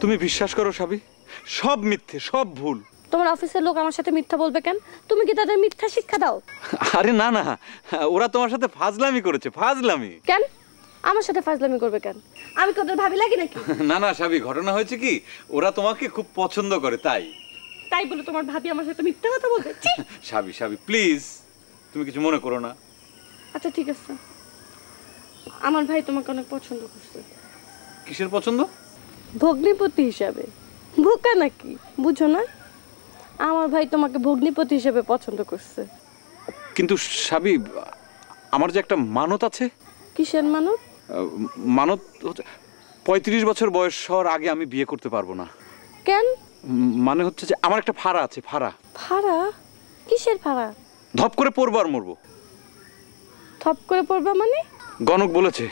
তুমি বিশ্বাস করো সাবি, সব মিথ্যে, সব ভুল। তোমার অফিসের লোক আমার সাথে মিথ্যা বলবে কেন? তুমি কি তাদের মিথ্যা শিক্ষা দাও? আরে না না, ওরা তোমার সাথে ফাজলামি করেছে, ফাজলামি। কেন আমার সাথে ফাজলামি করবে কেন? আমি তোদের ভাবি লাগি নাকি? না না সাবি, ঘটনা হয়েছে কি, ওরা তোমাকে খুব পছন্দ করে, তাই। তাই বলে তোমার ভাবি আমার সাথে মিথ্যা কথা বলবে? সাবি সাবি প্লিজ, তুমি কিছু মনে করো না। আচ্ছা ঠিক আছে, আমার ভাই তোমাকে অনেক পছন্দ করছে। কিসের পছন্দ? ভগ্নিপতি হিসাবে। বোকা নাকি, বুঝো না? আমার ভাই তোমাকে ভগ্নিপতি হিসেবে পছন্দ করছে। কিন্তু সাবি, আমার যে একটা মানত আছে। কিসের মানত? মানত 35 বছর বয়স হওয়ার আগে আমি বিয়ে করতে পারবো না। কেন? মানে হচ্ছে যে আমার একটা ফাড়া আছে। ফাড়া? ফাড়া? কিসের ফাড়া? ধপ করে পড়বো আর মরবো। থপ করে পড়বা মানে? গণক বলেছে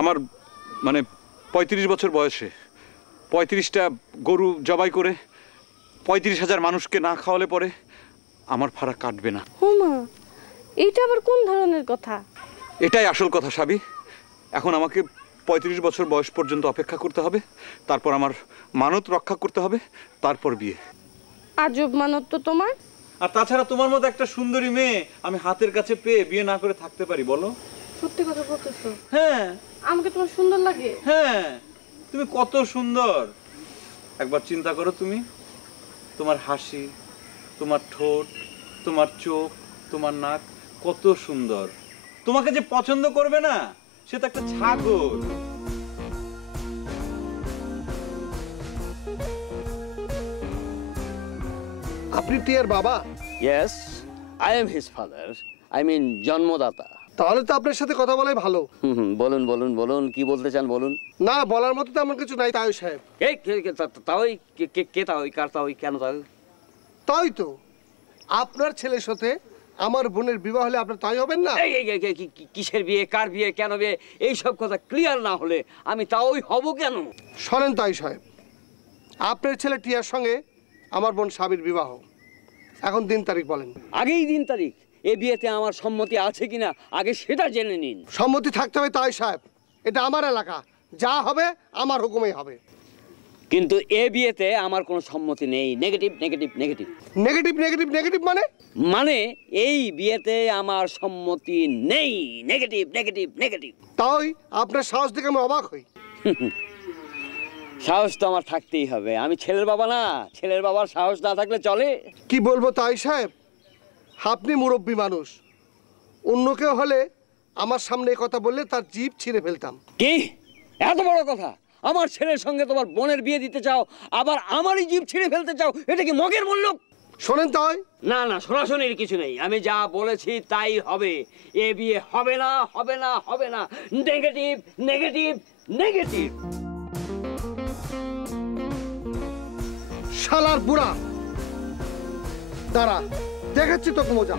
আমার মানে 35 বছর বয়সে 35টা গরু জবাই করে 35,000 মানুষকে না খাওয়ালে পরে আমার ফাড়া কাটবে না। হুমা, এইটা আবার কোন ধরনের কথা? এটাই আসল কথা সাবি। এখন আমাকে 35 বছর বয়স পর্যন্ত অপেক্ষা করতে হবে, তারপর আমার মানত রক্ষা করতে হবে, তারপর বিয়ে। আজব মানত তো তোমার। আর তাছাড়া তোমার মতো একটা সুন্দরী মেয়ে আমি হাতের কাছে পেয়ে বিয়ে না করে থাকতে পারি বলো? সত্যি কথা বলতেছো? হ্যাঁ। আমাকে তোমার সুন্দর লাগে? হ্যাঁ, তুমি কত সুন্দর। একবার চিন্তা করো, তুমি, তোমার হাসি, তোমার ঠোঁট, তোমার চোখ, তোমার নাক কত সুন্দর। তোমাকে যে পছন্দ করবে না সে তো একটা ছাগল। আপনি টিয়ার বাবা? Yes, I am his father. I mean জন্মদাতা। তাহলে তো আপনার সাথে কথা বলাই ভালো। বলুন বলুন বলুন, কি বলতে চান বলুন। না, বলার মতো তেমন কিছু নাই তাই সাহেব। তাই কে তাই কার তাই কেন তাই? তাই তো আপনার ছেলের সাথে আমার বোনের বিবাহ হলে আপনার তাই হবেন না? কিসের বিয়ে, কার বিয়ে, কেন বিয়ে, এইসব কথা ক্লিয়ার না হলে আমি তাই হব কেন? শোনেন তাই সাহেব, আপনার ছেলে টিয়ার সঙ্গে আমার বোন সাবির বিবাহ। এখন দিন তারিখ বলেন। আগেই দিন তারিখ? এ বিয়েতে আমার সম্মতি আছে কিনা আগে সেটা জেনে নিন। সম্মতি থাকতে হবে তাই সাহেব, এটা আমার এলাকা, যা হবে আমার হুকুমেই হবে। কিন্তু এ বিয়েতে আমার কোনো সম্মতি নেই। Negative negative negative. Negative negative negative মানে? মানে এই বিয়েতে আমার সম্মতি নেই। Negative negative negative. তাই আপনার সাহস দেখে আমি অবাক হই। সাহস তো আমার থাকতেই হবে, আমি ছেলের বাবা না। ছেলের বাবার সাহস না থাকলে চলে? কি বলবো তাই সাহেব, আপনি মুরব্বী মানুষ, অন্য কেউ হলে আমার সামনে কথা বললে তার জিভ ছিঁড়ে ফেলতাম। কি এত বড় কথা? আমার ছেলের সঙ্গে তোমার বোনের বিয়ে দিতে চাও, আবার আমারই জিভ ছিঁড়ে ফেলতে চাও? এটা কি মগের মূল্য? শোনেন তাই। না না, শোনাশোনির কিছু নেই, আমি যা বলেছি তাই হবে। এ বিয়ে হবে না, হবে না, হবে না। Negative negative negative. শালার বুড়া, দাঁড়া দেখাচ্ছি তোকে মজা।